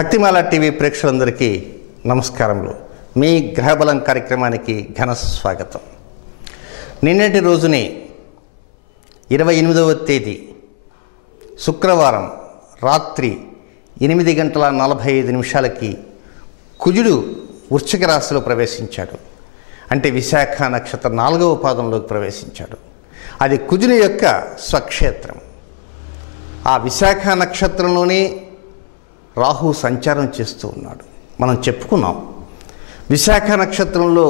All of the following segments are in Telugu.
భక్తిమాల టీవీ ప్రేక్షకులందరికీ నమస్కారములు. మీ గ్రహబలం కార్యక్రమానికి ఘన స్వాగతం. నిన్నటి రోజుని 28వ తేదీ శుక్రవారం రాత్రి 8:45 కుజుడు వృశ్చిక రాశిలో ప్రవేశించాడు. అంటే విశాఖ నక్షత్రం 4వ పాదంలోకి ప్రవేశించాడు. అది కుజుని యొక్క స్వక్షేత్రం. ఆ విశాఖ నక్షత్రంలోనే రాహు సంచారం చేస్తూ ఉన్నాడు. మనం చెప్పుకున్నాం విశాఖ నక్షత్రంలో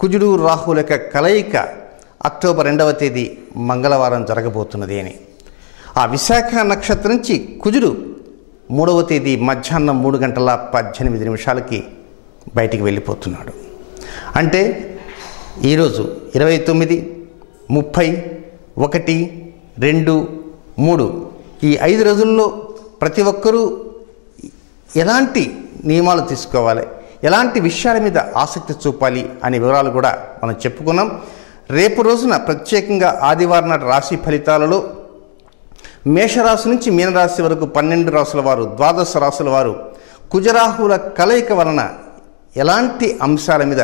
కుజుడు రాహుల యొక్క కలయిక అక్టోబర్ 2వ తేదీ మంగళవారం జరగబోతున్నది అని. ఆ విశాఖ నక్షత్రం నుంచి కుజుడు 3వ తేదీ మధ్యాహ్నం 3:18 బయటికి వెళ్ళిపోతున్నాడు. అంటే ఈరోజు 29, 30, 1, 2, 3 ఈ 5 రోజుల్లో ప్రతి ఒక్కరూ ఎలాంటి నియమాలు తీసుకోవాలి, ఎలాంటి విషయాల మీద ఆసక్తి చూపాలి అనే వివరాలు కూడా మనం చెప్పుకున్నాం. రేపు రోజున ప్రత్యేకంగా ఆదివారం నాటి రాశి ఫలితాలలో మేషరాశి నుంచి మీనరాశి వరకు 12 రాశుల వారు, ద్వాదశ రాశుల వారు కుజరాహుల కలయిక వలన ఎలాంటి అంశాల మీద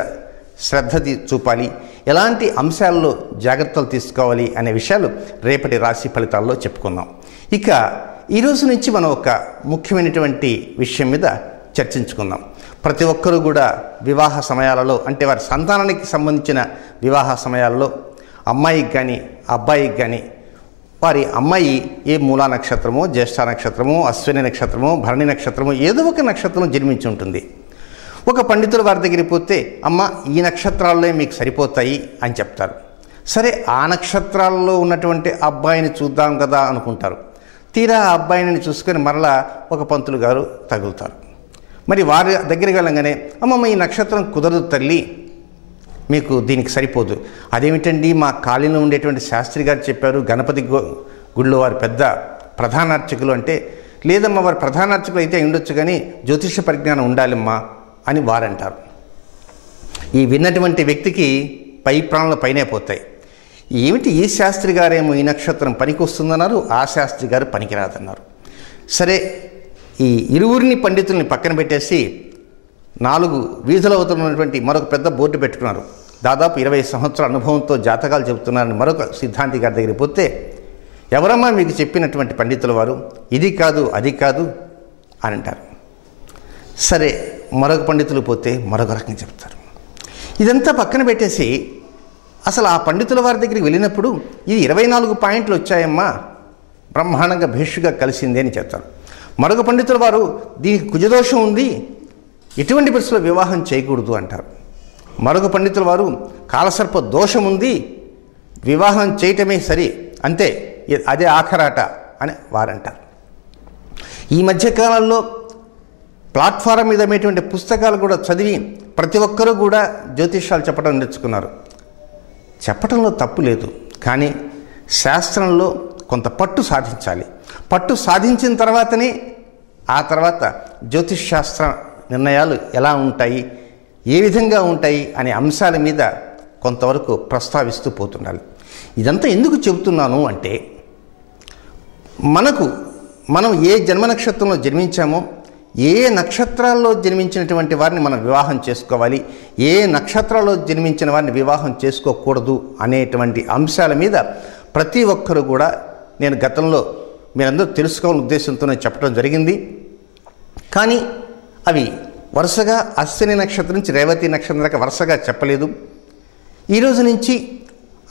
శ్రద్ధ చూపాలి, ఎలాంటి అంశాల్లో జాగ్రత్తలు తీసుకోవాలి అనే విషయాలు రేపటి రాశి ఫలితాల్లో చెప్పుకుందాం. ఇక ఈరోజు నుంచి మనం ఒక ముఖ్యమైనటువంటి విషయం మీద చర్చించుకుందాం. ప్రతి ఒక్కరూ కూడా వివాహ సమయాలలో, అంటే వారి సంతానానికి సంబంధించిన వివాహ సమయాల్లో అమ్మాయికి కానీ అబ్బాయికి కానీ వారి అమ్మాయి ఏ మూలా నక్షత్రమో, జ్యేష్ఠ నక్షత్రమో, అశ్విని నక్షత్రమో, భరణి నక్షత్రమో ఏదో ఒక నక్షత్రం జన్మించి ఉంటుంది. ఒక పండితులు వారి దగ్గరికి పోతే అమ్మ ఈ నక్షత్రాల్లో మీకు సరిపోతాయి అని చెప్తారు. సరే ఆ నక్షత్రాల్లో ఉన్నటువంటి అబ్బాయిని చూద్దాం కదా అనుకుంటారు. తీరా ఆ అబ్బాయిని చూసుకొని మరలా ఒక పంతులు గారు తగులుతారు. మరి వారి దగ్గరికి వెళ్ళగానే అమ్మమ్మ ఈ నక్షత్రం కుదరదు తల్లి, మీకు దీనికి సరిపోదు. అదేమిటండి మా కాలనీలో ఉండేటువంటి శాస్త్రి గారు చెప్పారు, గణపతి గుళ్ళో వారి పెద్ద ప్రధాన అర్చకులు అంటే, లేదమ్మా వారి ప్రధాన అర్చకులు అయితే ఉండొచ్చు కానీ జ్యోతిష పరిజ్ఞానం ఉండాలమ్మా అని వారంటారు. ఈ విన్నటువంటి వ్యక్తికి పై ప్రాణాలు పైనే పోతాయి. ఏమిటి ఈ శాస్త్రి గారేమో ఈ నక్షత్రం పనికి వస్తుందన్నారు, ఆ శాస్త్రి గారు పనికిరాదన్నారు. సరే ఈ ఇరువురిని పండితుల్ని పక్కన పెట్టేసి 4 వీధుల అవతల ఉన్నటువంటి మరొక పెద్ద బోర్డు పెట్టుకున్నారు. దాదాపు 20 సంవత్సరాల అనుభవంతో జాతకాలు చెబుతున్నారని మరొక సిద్ధాంతి గారి దగ్గరికి పోతే, ఎవరమ్మా మీకు చెప్పినటువంటి పండితుల వారు, ఇది కాదు అది కాదు అని అంటారు. సరే మరొక పండితులు పోతే మరొక రకంగా చెప్తారు. ఇదంతా పక్కన పెట్టేసి అసలు ఆ పండితుల వారి దగ్గరికి వెళ్ళినప్పుడు ఇది 24 పాయింట్లు వచ్చాయమ్మా, బ్రహ్మాండంగా భేషుగా కలిసింది అని చెప్తారు. మరొక పండితుల వారు దీనికి కుజదోషం ఉంది, ఎటువంటి పరిస్థితుల్లో వివాహం చేయకూడదు అంటారు. మరొక పండితుల వారు కాలసర్ప దోషం ఉంది, వివాహం చేయటమే సరి, అంతే అదే ఆఖరాట అని వారంటారు. ఈ మధ్యకాలంలో ప్లాట్ఫారం మీద అమ్మేటువంటి పుస్తకాలు కూడా చదివి ప్రతి ఒక్కరూ కూడా జ్యోతిష్యాలు చెప్పడం నేర్చుకున్నారు. చెప్పడంలో తప్పు లేదు, కానీ శాస్త్రంలో కొంత పట్టు సాధించాలి. పట్టు సాధించిన తర్వాతనే ఆ తర్వాత జ్యోతిష్ శాస్త్ర నిర్ణయాలు ఎలా ఉంటాయి, ఏ విధంగా ఉంటాయి అనే అంశాల మీద కొంతవరకు ప్రస్తావిస్తూ పోతుండాలి. ఇదంతా ఎందుకు చెబుతున్నాను అంటే, మనం ఏ జన్మ నక్షత్రంలో జన్మించామో, ఏ నక్షత్రాల్లో జన్మించినటువంటి వారిని మనం వివాహం చేసుకోవాలి, ఏ నక్షత్రాల్లో జన్మించిన వారిని వివాహం చేసుకోకూడదు అనేటువంటి అంశాల మీద ప్రతి ఒక్కరూ కూడా నేను గతంలో మీరందరూ తెలుసుకోవాలని ఉద్దేశంతోనే చెప్పడం జరిగింది. కానీ అవి వరుసగా అశ్విని నక్షత్రం నుంచి రేవతి నక్షత్రం దాకా వరుసగా చెప్పలేదు. ఈరోజు నుంచి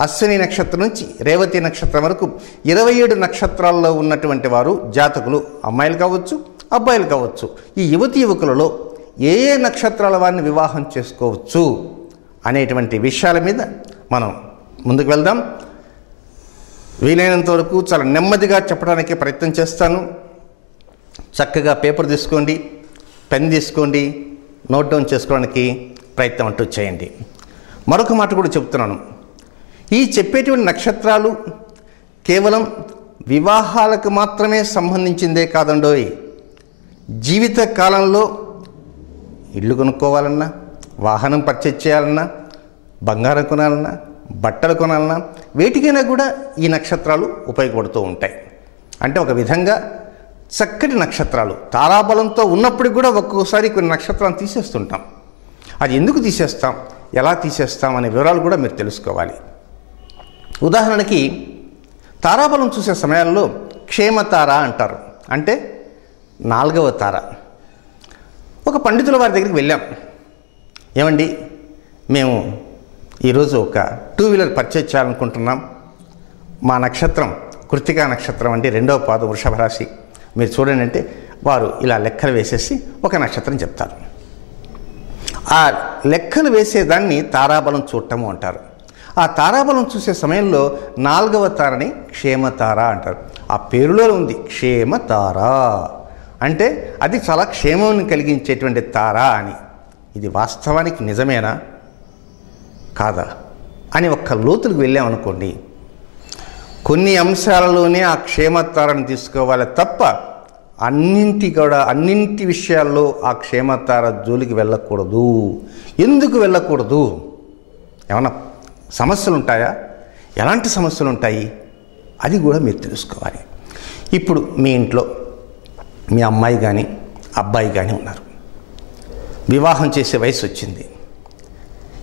అశ్విని నక్షత్రం నుంచి రేవతి నక్షత్రం వరకు 27 నక్షత్రాల్లో ఉన్నటువంటి వారు జాతకులు, అమ్మాయిలు కావచ్చు అబ్బాయిలు కావచ్చు, ఈ యువతి యువకులలో ఏ ఏ నక్షత్రాల వారిని వివాహం చేసుకోవచ్చు అనేటువంటి విషయాల మీద మనం ముందుకు వెళ్దాం. వీలైనంత వరకు చాలా నెమ్మదిగా చెప్పడానికి ప్రయత్నం చేస్తాను. చక్కగా పేపర్ తీసుకోండి, పెన్ తీసుకోండి, నోట్ డౌన్ చేసుకోవడానికి ప్రయత్నం అంటూ చేయండి. మరొక మాట కూడా చెప్తున్నాను, ఈ చెప్పేటువంటి నక్షత్రాలు కేవలం వివాహాలకు మాత్రమే సంబంధించిందే కాదండోయ్. జీవిత కాలంలో ఇల్లు కొనుక్కోవాలన్నా, వాహనం పర్చేజ్ చేయాలన్నా, బంగారం కొనాలన్నా, బట్టలు కొనాలన్నా వేటికైనా కూడా ఈ నక్షత్రాలు ఉపయోగపడుతూ ఉంటాయి. అంటే ఒక విధంగా చక్కటి నక్షత్రాలు. తారాబలంతో ఉన్నప్పటికి కూడా ఒక్కోసారి కొన్ని నక్షత్రాలను తీసేస్తుంటాం. అది ఎందుకు తీసేస్తాం, ఎలా తీసేస్తాం అనే వివరాలు కూడా మీరు తెలుసుకోవాలి. ఉదాహరణకి తారాబలం చూసే సమయాల్లో క్షేమతార అంటారు, అంటే 4వ తార. ఒక పండితుల వారి దగ్గరికి వెళ్ళాం. ఏమండి, మేము ఈరోజు ఒక 2 వీలర్ పర్చేజ్ చేయాలనుకుంటున్నాం. మా నక్షత్రం కృత్తికా నక్షత్రం అండి, 2వ పాదం, వృషభ రాశి. మీరు చూడండి అంటే వారు ఇలా లెక్కలు వేసేసి ఒక నక్షత్రం చెప్తారు. ఆ లెక్కలు వేసేదాన్ని తారాబలం చూడటము అంటారు. ఆ తారాబలం చూసే సమయంలో 4వ తారని క్షేమతార అంటారు. ఆ పేరులో ఉంది క్షేమతార, అంటే అది చాలా క్షేమాన్ని కలిగించేటువంటి తార అని. ఇది వాస్తవానికి నిజమేనా కాదా అని ఒక్క లోతులకు వెళ్ళామనుకోండి, కొన్ని అంశాలలోనే ఆ క్షేమతారను తీసుకోవాలి తప్ప అన్నింటి విషయాల్లో ఆ క్షేమతార జోలికి వెళ్ళకూడదు. ఎందుకు వెళ్ళకూడదు? ఏమన్నా సమస్యలు ఉంటాయా? ఎలాంటి సమస్యలు ఉంటాయి అది కూడా మీరు తెలుసుకోవాలి. ఇప్పుడు మీ ఇంట్లో మీ అమ్మాయి కానీ అబ్బాయి కానీ ఉన్నారు. వివాహం చేసే వయసు వచ్చింది.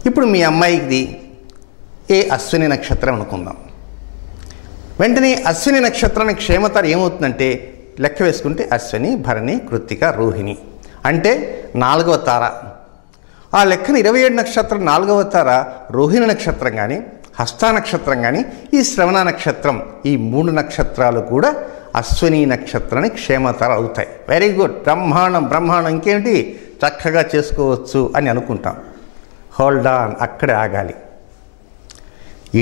ఇప్పుడు మీ అమ్మాయికి అశ్విని నక్షత్రం అనుకుందాం. వెంటనే అశ్విని నక్షత్రానికి క్షేమతార ఏమవుతుందంటే లెక్క వేసుకుంటే అశ్విని, భరణి, కృత్తిక, రోహిణి అంటే 4వ తార. ఆ లెక్కన 27 నక్షత్రం 4వ తార రోహిణి నక్షత్రం కానీ, హస్త నక్షత్రం కానీ, ఈ శ్రవణ నక్షత్రం, ఈ 3 నక్షత్రాలు కూడా అశ్విని నక్షత్రానికి క్షేమతార అవుతాయి. వెరీ గుడ్, బ్రహ్మాండం, ఇంకేమిటి, చక్కగా చేసుకోవచ్చు అని అనుకుంటాం. హోల్డ్ ఆన్, అక్కడే ఆగాలి.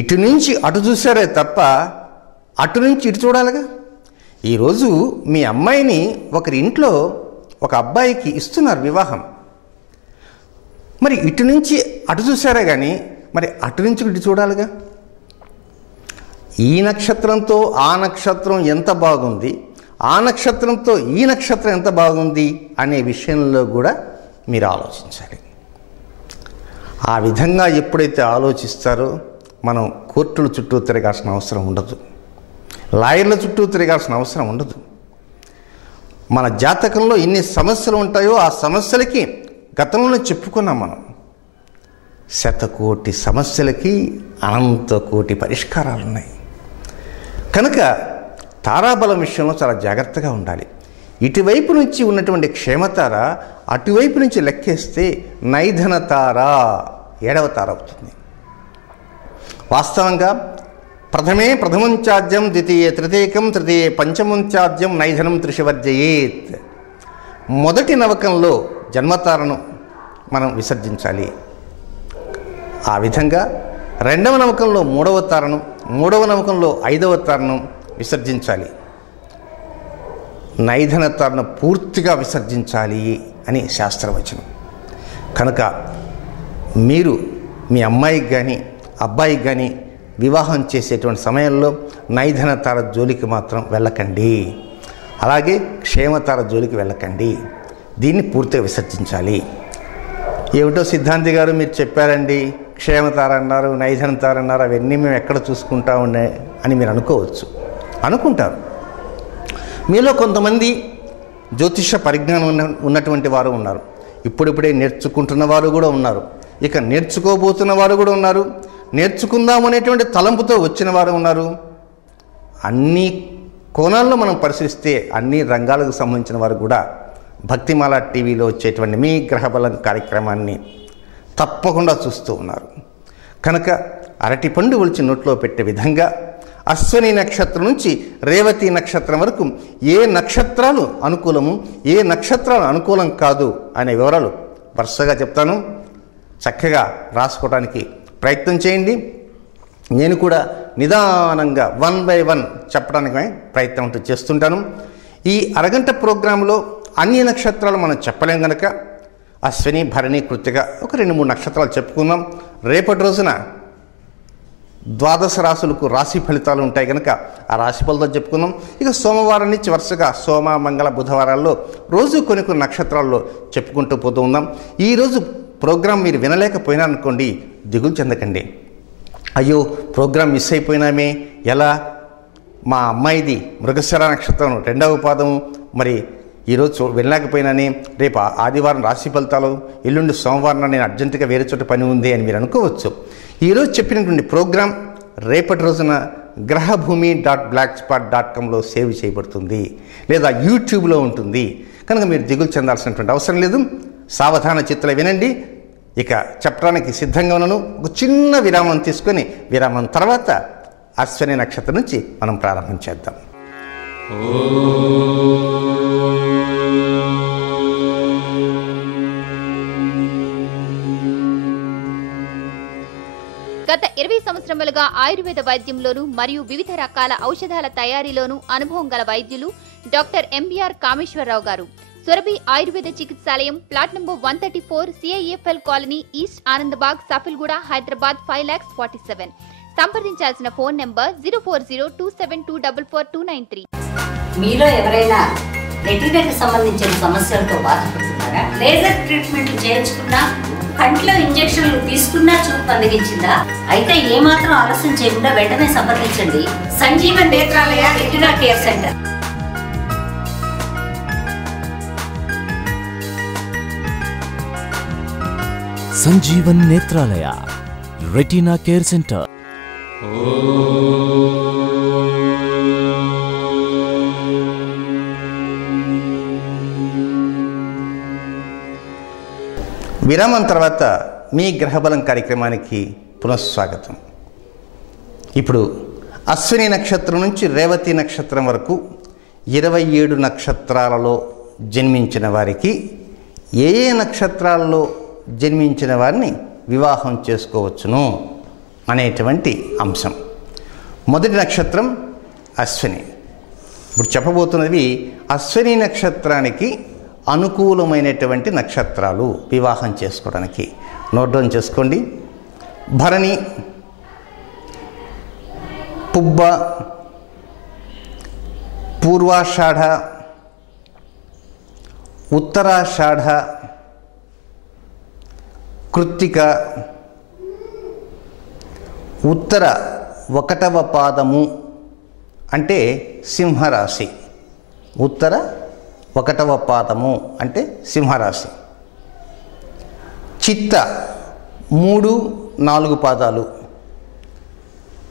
ఇటు నుంచి అటు చూసారే తప్ప అటు నుంచి ఇటు చూడాలిగా. ఈరోజు మీ అమ్మాయిని ఒకరి ఇంట్లో ఒక అబ్బాయికి ఇస్తున్నారు వివాహం. మరి ఇటు నుంచి అటు చూసారే కానీ మరి అటు నుంచి ఇటు చూడాలిగా. ఈ నక్షత్రంతో ఆ నక్షత్రం ఎంత బాగుంది, ఆ నక్షత్రంతో ఈ నక్షత్రం ఎంత బాగుంది అనే విషయంలో కూడా మీరు ఆలోచించాలి. ఆ విధంగా ఎప్పుడైతే ఆలోచిస్తారో మనం కోర్టుల చుట్టూ తిరగాల్సిన అవసరం ఉండదు, లాయర్ల చుట్టూ తిరగాల్సిన అవసరం ఉండదు. మన జాతకంలో ఎన్ని సమస్యలు ఉంటాయో ఆ సమస్యలకి గతంలో చెప్పుకున్నాం మనం. 100 కోటి సమస్యలకి అనంత కోటి పరిష్కారాలు ఉన్నాయి. కనుక తారాబలం విషయంలో చాలా జాగ్రత్తగా ఉండాలి. ఇటువైపు నుంచి ఉన్నటువంటి క్షేమతార అటువైపు నుంచి లెక్కేస్తే నైధన తార 7వ తార అవుతుంది. వాస్తవంగా ప్రథమం త్యాజ్యం, ద్వితీయే తృతీయకం, తృతీయే పంచమం త్యాజ్యం, నైధనం త్రిషవర్జయేత్. మొదటి నవకంలో జన్మతారను మనం విసర్జించాలి. ఆ విధంగా 2వ నవకంలో 3వ తారను, 3వ నవకంలో 5వ తారను విసర్జించాలి. నైధన తారను పూర్తిగా విసర్జించాలి అని శాస్త్రవచనం. కనుక మీరు మీ అమ్మాయికి కానీ అబ్బాయికి కానీ వివాహం చేసేటువంటి సమయంలో నైధన తార జోలికి మాత్రం వెళ్ళకండి, అలాగే క్షేమతార జోలికి వెళ్ళకండి. దీన్ని పూర్తిగా విసర్జించాలి. ఏమిటో సిద్ధాంతి గారు మీరు చెప్పారండి, క్షేమతార అన్నారు, నైధన తార అన్నారు, అవన్నీ మేము ఎక్కడ చూసుకుంటా ఉన్నాయి అని మీరు అనుకుంటారు. మీలో కొంతమంది జ్యోతిష పరిజ్ఞానం ఉన్నటువంటి వారు ఉన్నారు, ఇప్పుడిప్పుడే నేర్చుకుంటున్న వారు కూడా ఉన్నారు, ఇక నేర్చుకోబోతున్న వారు కూడా ఉన్నారు, నేర్చుకుందామనేటువంటి తలంపుతో వచ్చిన వారు ఉన్నారు. అన్ని కోణాల్లో మనం పరిశీలిస్తే అన్ని రంగాలకు సంబంధించిన వారు కూడా భక్తిమాల టీవీలో వచ్చేటువంటి మీ గ్రహబలం కార్యక్రమాన్ని తప్పకుండా చూస్తూ ఉన్నారు. కనుక అరటిపండు ఒలిచి నోట్లో పెట్టే విధంగా అశ్విని నక్షత్రం నుంచి రేవతి నక్షత్రం వరకు ఏ నక్షత్రాలు అనుకూలము, ఏ నక్షత్రాలు అనుకూలం కాదు అనే వివరాలు వరుసగా చెప్తాను. చక్కగా రాసుకోవడానికి ప్రయత్నం చేయండి. నేను కూడా నిదానంగా 1 by 1 చెప్పడానికి ప్రయత్నం చేస్తుంటాను. ఈ అరగంట ప్రోగ్రాంలో అన్ని నక్షత్రాలు మనం చెప్పలేం కనుక అశ్విని, భరణి, కృత్తిక ఒక 2-3 నక్షత్రాలు చెప్పుకుందాం. రేపటి రోజున 12 రాశులకు రాశి ఫలితాలు ఉంటాయి కనుక ఆ రాశి ఫలితాలు చెప్పుకుందాం. ఇక సోమవారం నుంచి వరుసగా సోమ, మంగళ, బుధవారాల్లో రోజు కొన్ని నక్షత్రాల్లో చెప్పుకుంటూ పోతూ ఉందాం. ఈరోజు ప్రోగ్రాం మీరు వినలేకపోయినా అనుకోండి, దిగులు చెందకండి. అయ్యో ప్రోగ్రాం మిస్ అయిపోయినామే ఎలా, మా అమ్మాయిది మృగశిర నక్షత్రం 2వ పాదము మరి ఈరోజు వెళ్ళలేకపోయినాని రేపు ఆదివారం రాశి ఫలితాలు, ఎల్లుండి సోమవారం నేను అర్జెంటుగా వేరే చోట పని ఉంది అని మీరు అనుకోవచ్చు. ఈరోజు చెప్పినటువంటి ప్రోగ్రాం రేపటి రోజున grahbhumi.blogspot.comలో సేవ్ చేయబడుతుంది, లేదా యూట్యూబ్లో ఉంటుంది. కనుక మీరు దిగులు చెందాల్సినటువంటి అవసరం లేదు. సావధాన చిత్తులు వినండి. ఇక చెప్పడానికి సిద్ధంగా ఉన్నాను. ఒక చిన్న విరామం తీసుకొని విరామం తర్వాత అశ్విని నక్షత్రం నుంచి మనం ప్రారంభం చేద్దాం. గత 20 సంవత్సరములుగా ఆయుర్వేద వైద్యంలోను మరియు వివిధ రకాల ఔషధాల తయారీలోను అనుభవం గల వైద్యులు డాక్టర్ ఎంబీఆర్ కామేశ్వరరావు గారు. Surabhi Ayurveda Chikitsalayam, plot number 134, CIFL colony, east Anandbagh, Safilguda, Hyderabad 5,47,000. సంప్రదించాల్సిన ఫోన్ నంబర్ 040272449293. మీలో ఎవరైనా రెటీనాకి సంబంధించిన సమస్యలతో బాధపడుతున్నారా? లేజర్ ట్రీట్మెంట్ చేయించుకున్నా, కంట్లో ఇంజెక్షన్లు తీసుకున్నా చూపు మందగించిందా? అయితే ఏమాత్రం ఆలస్యం చేయకుండా వెంటనే సంప్రదించండి Sanjeevan Netralaya retina care centre. Sanjeevan Netralaya retina care centre. విరామం తర్వాత మీ గ్రహబలం కార్యక్రమానికి పునఃస్వాగతం. ఇప్పుడు అశ్విని నక్షత్రం నుంచి రేవతి నక్షత్రం వరకు 27 నక్షత్రాలలో జన్మించిన వారికి ఏ ఏ నక్షత్రాల్లో జన్మించిన వారిని వివాహం చేసుకోవచ్చును అనేటువంటి అంశం. మొదటి నక్షత్రం అశ్విని. ఇప్పుడు చెప్పబోతున్నవి అశ్విని నక్షత్రానికి అనుకూలమైనటువంటి నక్షత్రాలు వివాహం చేసుకోవడానికి. నోట్ డౌన్ చేసుకోండి. భరణి, పుబ్బ, పూర్వాషాఢ, ఉత్తరాషాఢ, కృత్తిక, ఉత్తర 1వ పాదము అంటే సింహరాశి. ఉత్తర 1వ పాదము అంటే సింహరాశి. చిత్త 3, 4 పాదాలు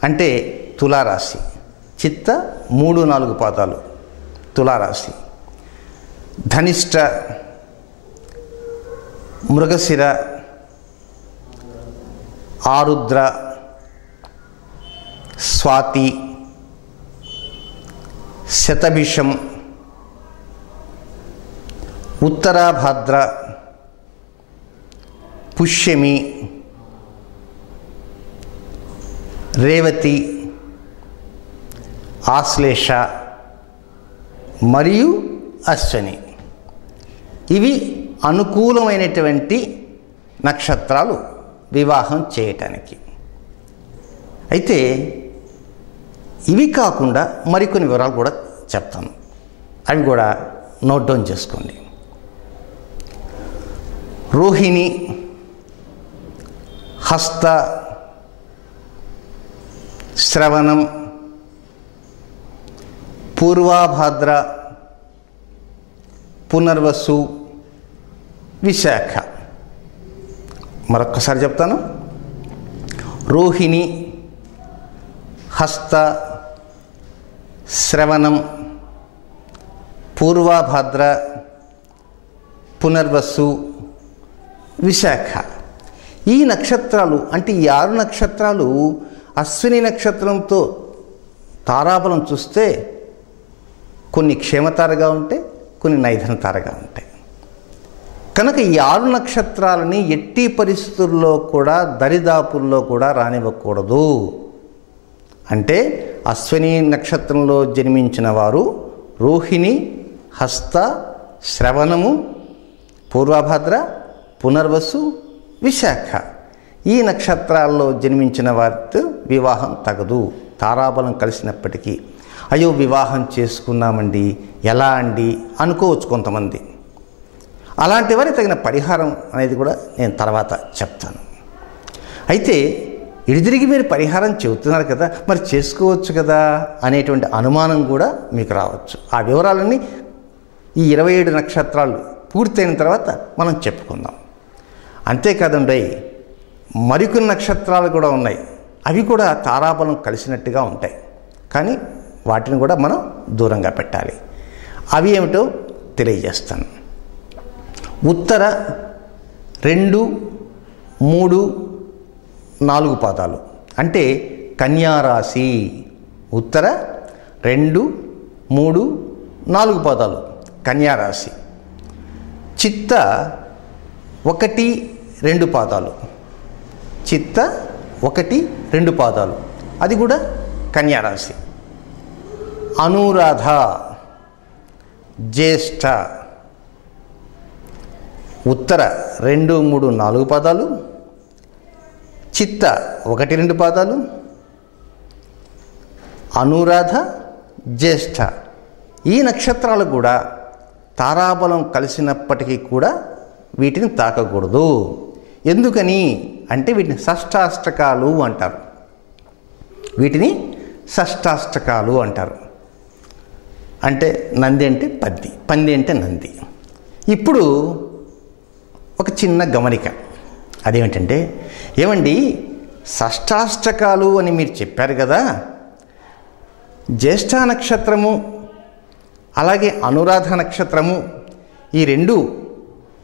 అంటే తులారాశి. చిత్త 3, 4 పాదాలు తులారాశి. ధనిష్ట, మృగశిర, ఆరుద్ర, స్వాతి, శతభిషం, ఉత్తరాభాద్ర, పుష్యమి, రేవతి, ఆశ్లేష మరియు అశ్విని. ఇవి అనుకూలమైనటువంటి నక్షత్రాలు వివాహం చేయటానికి. అయితే ఇవి కాకుండా మరికొన్ని వివరాలు కూడా చెప్తాను, అవి కూడా నోట్ డౌన్ చేసుకోండి. రోహిణి, హస్త, శ్రవణం, పూర్వాభాద్ర, పునర్వసు, విశాఖ. మరొక్కసారి చెప్తాను. రోహిణి, హస్త, శ్రవణం, పూర్వాభాద్ర, పునర్వసు, విశాఖ. ఈ నక్షత్రాలు అంటే ఈ 6 నక్షత్రాలు అశ్విని నక్షత్రంతో తారాబలం చూస్తే కొన్ని క్షేమతారగా ఉంటాయి, కొన్ని నైధనతారగా ఉంటాయి. కనుక ఈ 6 నక్షత్రాలని ఎట్టి పరిస్థితుల్లో కూడా దరిదాపుల్లో కూడా రానివ్వకూడదు. అంటే అశ్విని నక్షత్రంలో జన్మించిన వారు రోహిణి, హస్త, శ్రవణము, పూర్వభద్ర, పునర్వసు, విశాఖ ఈ నక్షత్రాల్లో జన్మించిన వారితో వివాహం తగదు. తారాబలం కలిసినప్పటికీ అయ్యో వివాహం చేసుకున్నామండి ఎలా అండి అనుకోవచ్చు కొంతమంది. అలాంటి వారికి తగిన పరిహారం అనేది కూడా నేను తర్వాత చెప్తాను. అయితే ఇడిదిరిగి మీరు పరిహారం చెబుతున్నారు కదా, మరి చేసుకోవచ్చు కదా అనేటువంటి అనుమానం కూడా మీకు రావచ్చు. ఆ వివరాలన్నీ ఈ 27 నక్షత్రాలు పూర్తయిన తర్వాత మనం చెప్పుకుందాం. అంతేకాదండి, మరికొన్ని నక్షత్రాలు కూడా ఉన్నాయి. అవి కూడా తారాబలం కలిసినట్టుగా ఉంటాయి, కానీ వాటిని కూడా మనం దూరంగా పెట్టాలి. అవి ఏమిటో తెలియజేస్తాను. ఉత్తర 2, 3, 4 పాదాలు అంటే కన్యారాశి. ఉత్తర 2, 3, 4 పాదాలు కన్యారాశి. చిత్త 1, 2 పాదాలు. చిత్త 1, 2 పాదాలు అది కూడా కన్యారాశి. అనురాధ జ్యేష్ఠ ఉత్తర 2, 3, 4 పాదాలు. చిత్త 1, 2 పాదాలు. అనురాధ జ్యేష్ఠ ఈ నక్షత్రాలు కూడా తారాబలం కలిసినప్పటికీ కూడా వీటిని తాకకూడదు. ఎందుకని అంటే వీటిని షష్టాష్టకాలు అంటారు. వీటిని షష్టాష్టకాలు అంటారు. అంటే నంది అంటే పంది, పంది అంటే నంది. ఇప్పుడు ఒక చిన్న గమనిక, అదేమిటంటే, ఏమండి షష్టాష్టకాలు అని మీరు చెప్పారు కదా, జ్యేష్ఠ నక్షత్రము అలాగే అనురాధ నక్షత్రము ఈ 2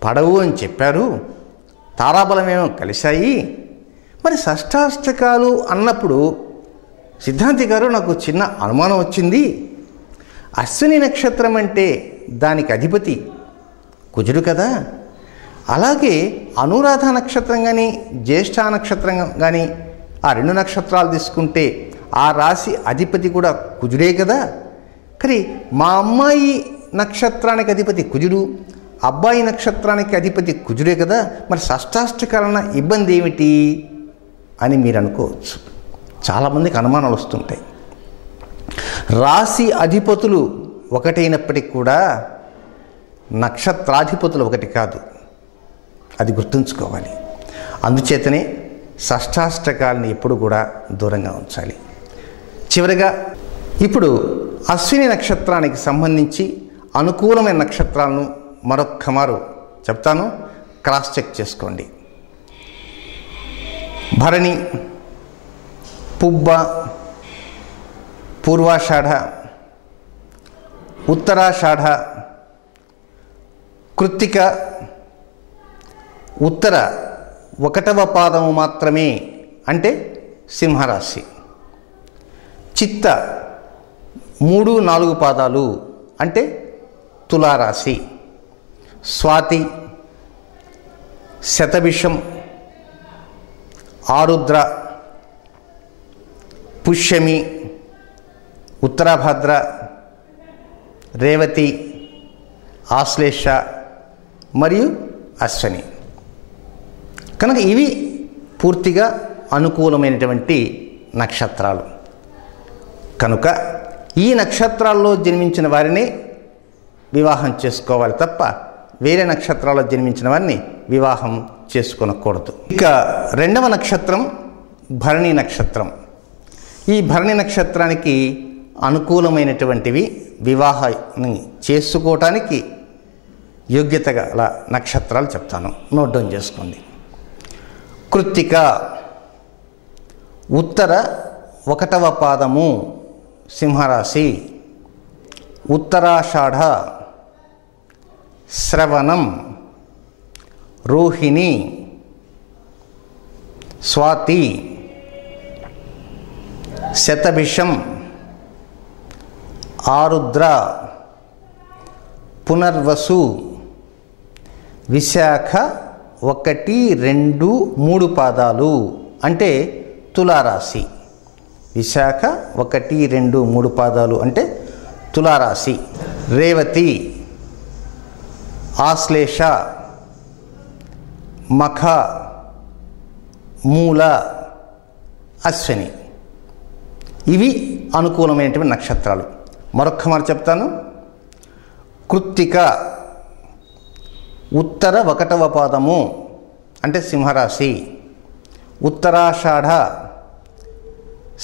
పడవు అని చెప్పారు, తారాబలమేమో కలిశాయి. మరి షష్టాష్టకాలు అన్నప్పుడు సిద్ధాంతి గారు నాకు చిన్న అనుమానం వచ్చింది. అశ్విని నక్షత్రం అంటే దానికి అధిపతి కుజుడు కదా, అలాగే అనురాధ నక్షత్రం కానీ జ్యేష్ఠ నక్షత్రం కానీ ఆ 2 నక్షత్రాలు తీసుకుంటే ఆ రాశి అధిపతి కూడా కుజుడే కదా. కానీ మా అమ్మాయి నక్షత్రానికి అధిపతి కుజుడు, అబ్బాయి నక్షత్రానికి అధిపతి కుజుడే కదా, మరి షష్టాష్టకాలన ఇబ్బంది ఏమిటి అని మీరు అనుకోవచ్చు. చాలామందికి అనుమానాలు వస్తుంటాయి. రాశి అధిపతులు ఒకటైనప్పటికీ కూడా నక్షత్రాధిపతులు ఒకటి కాదు, అది గుర్తుంచుకోవాలి. అందుచేతనే షష్టాష్టకాలని ఎప్పుడు కూడా దూరంగా ఉంచాలి. చివరిగా ఇప్పుడు అశ్విని నక్షత్రానికి సంబంధించి అనుకూలమైన నక్షత్రాలను మరొక్క మారు చెప్తాను, క్రాస్ చెక్ చేసుకోండి. భరణి, పుబ్బ, పూర్వాషాఢ, ఉత్తరాషాఢ, కృత్తిక ఉత్తర 1వ పాదము మాత్రమే అంటే సింహరాశి. చిత్త 3, 4 పాదాలు అంటే తులారాశి. స్వాతి, శతభిషం, ఆరుద్ర, పుష్యమి, ఉత్తరాభద్ర, రేవతి, ఆశ్లేష మరియు అశ్వని. కనుక ఇవి పూర్తిగా అనుకూలమైనటువంటి నక్షత్రాలు. కనుక ఈ నక్షత్రాల్లో జన్మించిన వారిని వివాహం చేసుకోవాలి తప్ప వేరే నక్షత్రాల్లో జన్మించిన వారిని వివాహం చేసుకొనకూడదు. ఇక 2వ నక్షత్రం భరణి నక్షత్రం. ఈ భరణి నక్షత్రానికి అనుకూలమైనటువంటివి వివాహాన్ని చేసుకోవటానికి యోగ్యత గల నక్షత్రాలు చెప్తాను, నోట్ డౌన్ చేసుకోండి. కృత్తిక ఉత్తర 1వ పాదము సింహరాశి. ఉత్తరాషాఢ, శ్రవణం, రోహిణి, స్వాతి, శతభిషం, ఆరుద్ర, పునర్వసు, విశాఖ 1, 2, 3 పాదాలు అంటే తులారాశి. విశాఖ 1, 2, 3 పాదాలు అంటే తులారాశి. రేవతి, ఆశ్లేష, మఖ, మూల, అశ్విని ఇవి అనుకూలమైనటువంటి నక్షత్రాలు. మరొక్క మాట చెప్తాను. కృత్తిక ఉత్తర 1వ పాదము అంటే సింహరాశి. ఉత్తరాషాఢ,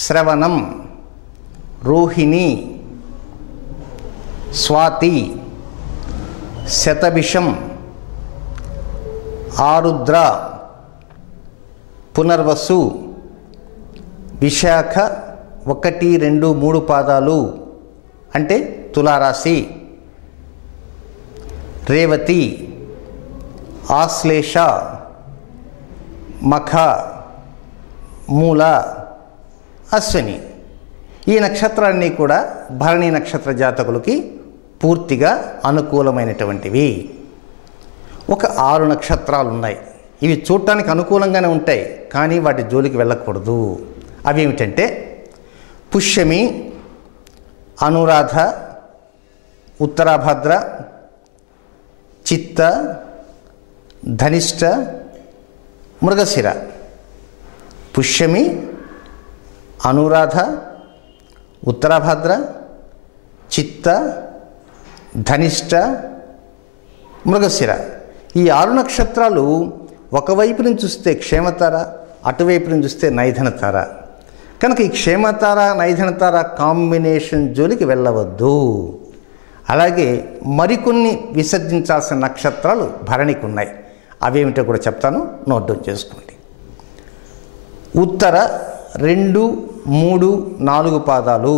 శ్రవణం, రోహిణి, స్వాతి, శతభిషం, ఆరుద్ర, పునర్వసు, విశాఖ 1, 2, 3 పాదాలు అంటే తులారాశి, రేవతి, ఆశ్లేష, మఖ, మూల, అశ్విని. ఈ నక్షత్రాలన్నీ కూడా భరణి నక్షత్ర జాతకులకి పూర్తిగా అనుకూలమైనటువంటివి. ఒక 6 నక్షత్రాలు ఉన్నాయి. ఇవి చూడటానికి అనుకూలంగానే ఉంటాయి, కానీ వాటి జోలికి వెళ్ళకూడదు. అవి ఏమిటంటే పుష్యమి, అనురాధ, ఉత్తరాభద్ర, చిత్త, ధనిష్ట, మృగశిర. పుష్యమి, అనురాధ, ఉత్తరాభద్ర, చిత్త, ధనిష్ట, మృగశిర. ఈ 6 నక్షత్రాలు ఒకవైపు నుంచి చూస్తే క్షేమతార, అటువైపు నుంచి చూస్తే నైధనతార. కనుక ఈ క్షేమతార నైధనతార కాంబినేషన్ జోలికి వెళ్ళవద్దు. అలాగే మరికొన్ని విసర్జించాల్సిన నక్షత్రాలు భరణికి ఉన్నాయి. అవేమిటో కూడా చెప్తాను, నోట్ డౌన్ చేసుకోండి. ఉత్తర 2, 3, 4 పాదాలు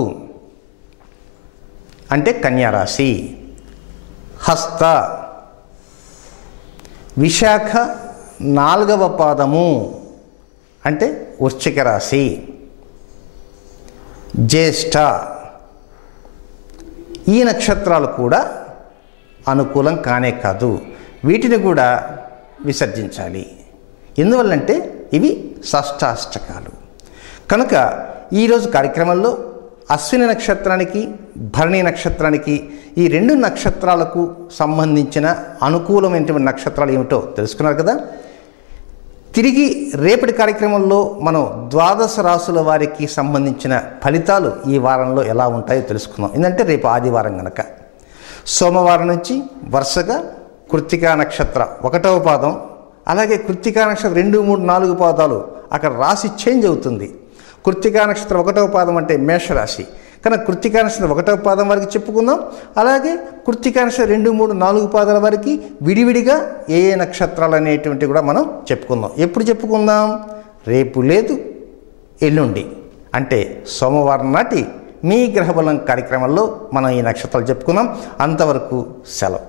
అంటే కన్యారాశి. హస్త, విశాఖ 4వ పాదము అంటే వృశ్చిక రాశి. జ్యేష్ఠ. ఈ నక్షత్రాలు కూడా అనుకూలం కానే కాదు, వీటిని కూడా విసర్జించాలి. ఎందువల్లంటే ఇవి షష్టాష్టకాలు. కనుక ఈరోజు కార్యక్రమంలో అశ్విని నక్షత్రానికి, భరణి నక్షత్రానికి, ఈ 2 నక్షత్రాలకు సంబంధించిన అనుకూలమైనటువంటి నక్షత్రాలు ఏమిటో తెలుసుకున్నారు కదా. తిరిగి రేపటి కార్యక్రమంలో మనం 12 రాసుల వారికి సంబంధించిన ఫలితాలు ఈ వారంలో ఎలా ఉంటాయో తెలుసుకుందాం. ఎందుకంటే రేపు ఆదివారం కనుక. సోమవారం నుంచి వరుసగా కృత్తికా నక్షత్ర 1వ పాదం, అలాగే కృత్తికా నక్షత్రం 2, 3, 4 పాదాలు అక్కడ రాశి చేంజ్ అవుతుంది. కృత్తికా నక్షత్రం 1వ పాదం అంటే మేషరాశి కనుక కృత్తికా నక్షత్రం 1వ పాదం వారికి చెప్పుకుందాం. అలాగే కృత్తికా నక్షత్రం 2, 3, 4 పాదాల వారికి విడివిడిగా ఏ నక్షత్రాలు అనేటువంటివి కూడా మనం చెప్పుకుందాం. ఎప్పుడు చెప్పుకుందాం? రేపు లేదు, ఎల్లుండి అంటే సోమవారం నాటి మీ గ్రహబలం కార్యక్రమంలో మనం ఈ నక్షత్రాలు చెప్పుకుందాం. అంతవరకు సెలవు.